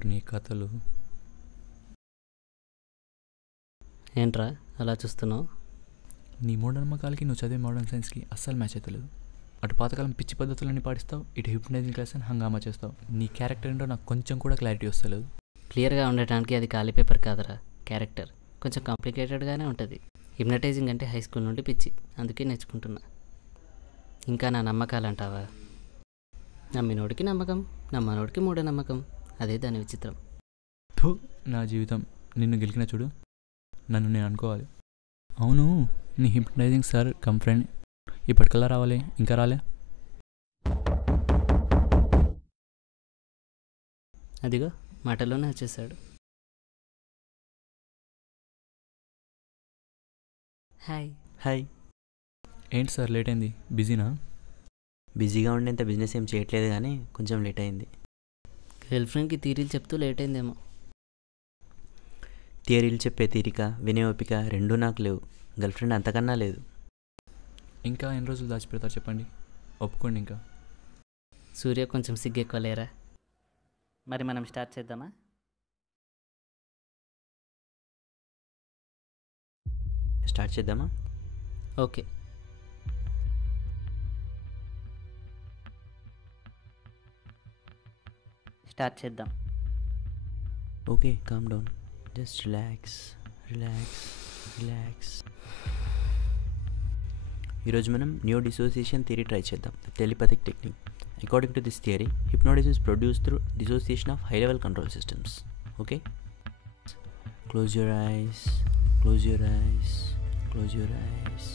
ఓర్ని కథలు. ఏంట్రా అలా చూస్తున్నావు? నీ మూఢనమ్మకాలకి నువ్వు చదివే మోడర్న్ సైన్స్కి అస్సలు మ్యాచ్ అవుతలేదు. అటు పాతకాలం పిచ్చి పద్ధతులన్నీ పాటిస్తావు, ఇటు హిప్నటైజింగ్ క్లాస్ అని హంగామా చేస్తావు. నీ క్యారెక్టర్ ఏంటో నాకు కొంచెం కూడా క్లారిటీ వస్తలేదు. క్లియర్గా ఉండటానికి అది ఖాళీ పేపర్ కాదురా, క్యారెక్టర్. కొంచెం కాంప్లికేటెడ్గానే ఉంటుంది. హిప్నటైజింగ్ అంటే హై స్కూల్ నుండి పిచ్చి, అందుకే నేర్చుకుంటున్నా. ఇంకా నా నమ్మకాలు అంటావా? నమ్మినోడికి నమ్మకం, నమ్మనోడికి మూఢనమ్మకం. అదే దాని విచిత్రం. నా జీవితం నిన్ను గెలికిన చూడు, నన్ను నేను అనుకోవాలి. అవును, నీ హిప్నటైజింగ్ సార్ కమ్ ఫ్రెండ్ ఇప్పటికల్లా రావాలి, ఇంకా రాలే? అదిగో మాటల్లోనే వచ్చేసాడు. హాయ్. హాయ్. ఏంటి సార్ లేట్ అయింది, బిజీనా? బిజీగా ఉండేంత బిజినెస్ ఏం చేయట్లేదు కానీ కొంచెం లేట్ అయింది. గర్ల్ ఫ్రెండ్కి థీరీలు చెప్తూ లేట్ అయిందేమో. థియరీలు చెప్పే తీరిక, వినే ఓపిక రెండూ నాకు లేవు. గర్ల్ ఫ్రెండ్ అంతకన్నా లేదు. ఇంకా ఎన్ని రోజులు దాచిపెడతారు చెప్పండి, ఒప్పుకోండి. ఇంకా సూర్య కొంచెం సిగ్గు ఎక్కువ లేరా? మరి మనం స్టార్ట్ చేద్దామా? స్టార్ట్ చేద్దామా? ఓకే. స్టార్ట్ చేద్దాం. Okay, calm down, just relax relax relax. ఈరోజు మనం న్యూ డిసోసియేషన్ థియరీ ట్రై చేద్దాం, telepathic technique. According to this theory, hypnosis is produced through dissociation of high level control systems. Okay, close your eyes, close your eyes, close your eyes.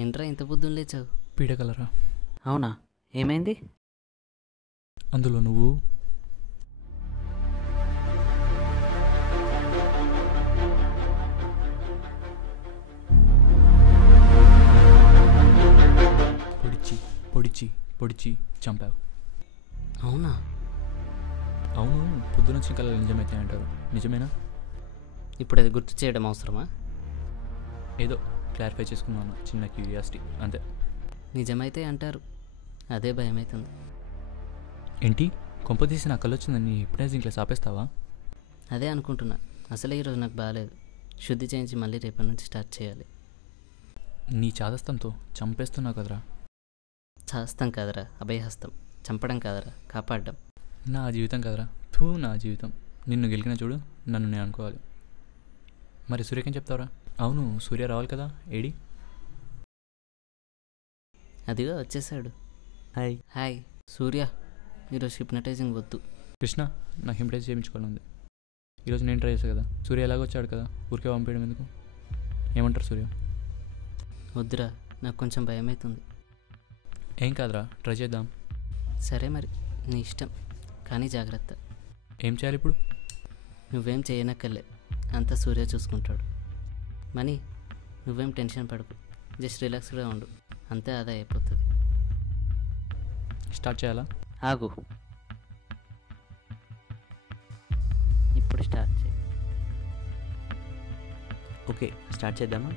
ఏంట్రా ఇంత పొద్దున్న లేచావు? పీడకలరా. అవునా, ఏమైంది? అందులో నువ్వు పొడిచి పొడిచి పొడిచి చంపావు. అవునా? అవును, పొద్దునొచ్చిన కళలు నిజమైతే అంటారు, నిజమేనా? ఇప్పుడు అది గుర్తు చేయడం అవసరమా? ఏదో క్లారిఫై చేసుకున్నాను, చిన్న క్యూరియాసిటీ అంతే. నిజమైతే అంటారు, అదే భయమవుతుంది. ఏంటి కొంపతీసి నా కళ్ళు వచ్చిందని హిప్నటైజింగ్ క్లాస్ ఆపేస్తావా? అదే అనుకుంటున్నా. అసలే ఈరోజు నాకు బాగాలేదు. శుద్ధి చేయించి మళ్ళీ రేపటి నుంచి స్టార్ట్ చేయాలి. నీ చాదస్తంతో చంపేస్తున్నావు కదరా. చేస్తాం కదరా, అభయహస్తం. చంపడం కాదరా, కాపాడడం. నా జీవితం కదరా, నా జీవితం. నిన్ను గెలికిన చూడు, నన్ను నేను అనుకోవాలి. మరి సూర్యకేం చెప్తావరా? అవును, సూర్య రావాలి కదా, ఏడి? అదిగో వచ్చేసాడు. హాయ్. హాయ్ సూర్య, ఈరోజు హిప్నటైజింగ్ వద్దు. కృష్ణ, నాకు హిప్నటైజ్ చేయించుకోవాలంది. ఈరోజు నేను ట్రై చేస్తాను కదా. సూర్య ఎలాగో వచ్చాడు కదా, ఊరికే పంపించడం ఎందుకు? ఏమంటారు సూర్య? వద్దురా, నాకు కొంచెం భయమవుతుంది. ఏం కాదురా, ట్రై చేద్దాం. సరే మరి, నీ ఇష్టం, కానీ జాగ్రత్త. ఏం చేయాలి ఇప్పుడు? నువ్వేం చేయనక్కర్లే, అంతా సూర్య చూసుకుంటాడు. మనీ, నువ్వేం టెన్షన్ పడకు, జస్ట్ రిలాక్స్గా ఉండు, అంతే, అదే అయిపోతుంది. స్టార్ట్ చేయాలా? ఆగు, ఇప్పుడు స్టార్ట్ చేయి. ఓకే, స్టార్ట్ చేద్దామా?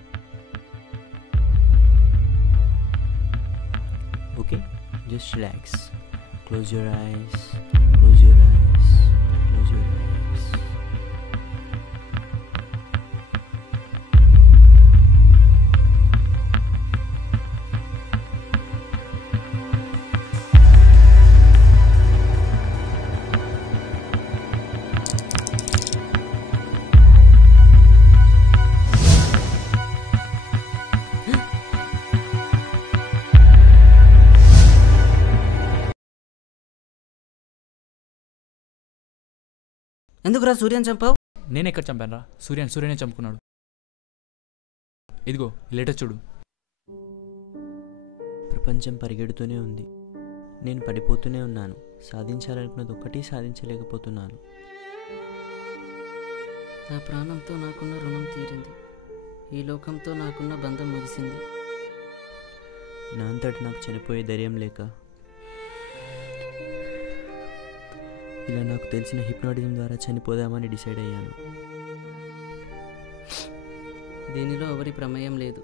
Okay, just relax, close your eyes, close your eyes, close your eyes. ఎందుకురా సూర్యని చంపావు? నేను ఎక్కడ చంపాను రా? సూర్యనే చంపుకున్నాడు. ఇదిగో లేటర్ చూడు. ప్రపంచం పరిగెడుతూనే ఉంది, నేను పడిపోతూనే ఉన్నాను. సాధించాలనుకున్నది ఒక్కటి సాధించలేకపోతున్నాను. నా ప్రాణంతో నాకున్న రుణం తీరింది, ఈ లోకంతో నాకున్న బంధం ముగిసింది. నా అంతటి నాకు చనిపోయే ధైర్యం లేక ఇలా నాకు తెలిసిన హిప్నాటిజం ద్వారా చనిపోదామని డిసైడ్ అయ్యాను. దీనిలో ఎవరి ప్రమేయం లేదు,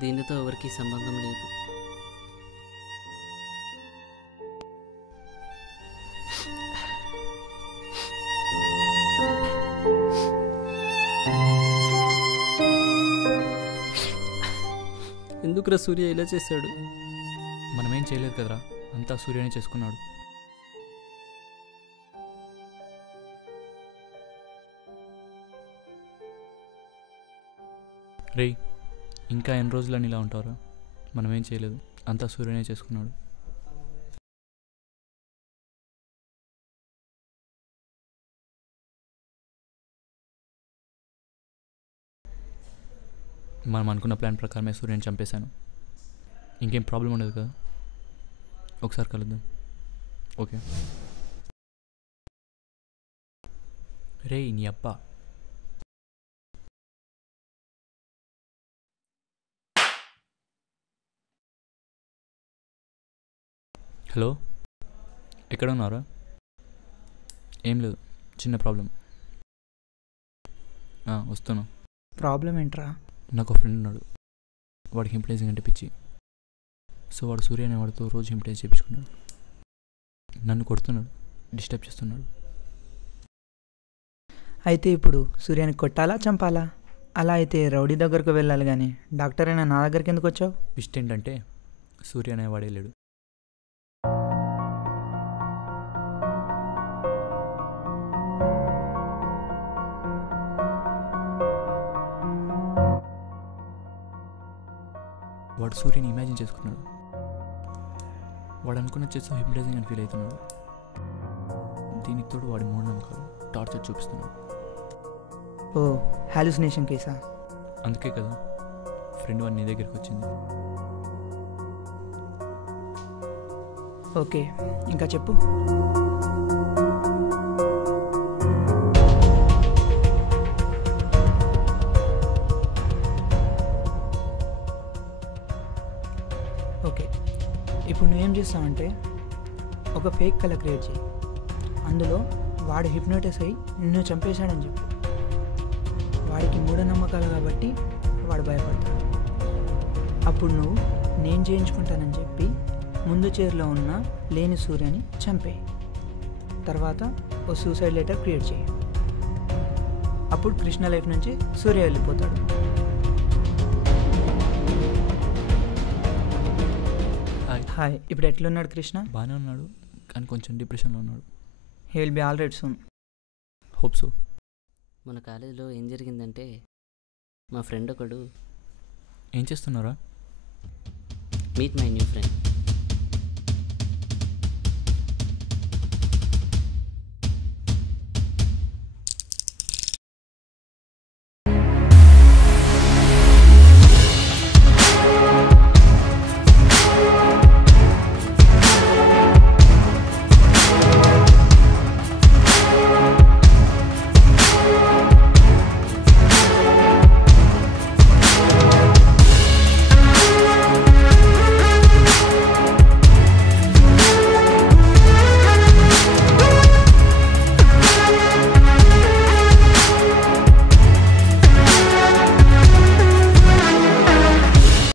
దీనితో ఎవరికి సంబంధం లేదు. ఎందుకురా సూర్య ఇలా చేశాడు? మనమేం చేయలేదు కదరా, అంతా సూర్యనే చేసుకున్నాడు. రే, ఇంకా ఎన్ని రోజులని ఇలా ఉంటారా? మనమేం చేయలేదు, అంతా సూర్యనే చేసుకున్నాడు. మనం అనుకున్న ప్లాన్ ప్రకారమే సూర్యని చంపేశాను. ఇంకేం ప్రాబ్లం ఉండదు కదా? ఒకసారి కలుద్దాం. ఓకే. రే నీ అబ్బా. హలో, ఎక్కడ ఉన్నారా? ఏం లేదు, చిన్న ప్రాబ్లం. వస్తాను. ప్రాబ్లం ఏంట్రా? నాకు ఒక ఫ్రెండ్ ఉన్నాడు, వాడికి హింప్టైజింగ్ అంటే పిచ్చి. సో వాడు సూర్య అనే వాడితో రోజు హింప్టైజ్ చేయించుకున్నాడు. నన్ను కొడుతున్నాడు, డిస్టర్బ్ చేస్తున్నాడు. అయితే ఇప్పుడు సూర్యాని కొట్టాలా చంపాలా? అలా అయితే రౌడీ దగ్గరకు వెళ్ళాలి కానీ డాక్టర్ అయినా నా దగ్గరికి ఎందుకు వచ్చావు? విషయం ఏంటంటే సూర్య అనే వాడే లేడు. వాడు సూర్యని ఇమాజిన్ చేసుకున్నాడు. వాడు అనుకున్న చేస్తూ హిప్నటైజింగ్ అని ఫీల్ అవుతున్నాడు. దీనికి తోడు వాడి మూఢనమ్మకాలు టార్చర్ చూపిస్తున్నాడు. ఓ, హాలుసినేషన్ కేసా? అందుకే కదా ఫ్రెండ్ వాడు నీ దగ్గరికి వచ్చింది. ఓకే, ఇంకా చెప్పు. ఓకే, ఇప్పుడు నువ్వేం చేస్తావంటే ఒక ఫేక్ కళ క్రియేట్ చేయి. అందులో వాడు హిప్నోటైజ్ అయ్యి నిన్ను చంపేశాడని చెప్పు. వాడికి మూఢనమ్మకాలు కాబట్టి వాడు భయపడతాడు. అప్పుడు నువ్వు నేను చేయించుకుంటానని చెప్పి ముందు చైర్లో ఉన్న లేని సూర్యని చంపేయి. తర్వాత ఓ సూసైడ్ లెటర్ క్రియేట్ చేయి. అప్పుడు కృష్ణ లైఫ్ నుంచి సూర్య వెళ్ళిపోతాడు. హాయ్, ఇప్పుడు ఎట్లున్నాడు కృష్ణ? బాగానే ఉన్నాడు, కానీ కొంచెం డిప్రెషన్లో ఉన్నాడు. He will be all right soon. Hope so. మన కాలేజీలో ఏం జరిగిందంటే మా ఫ్రెండ్ ఒకడు ఏం చేస్తున్నారా? Meet my new friend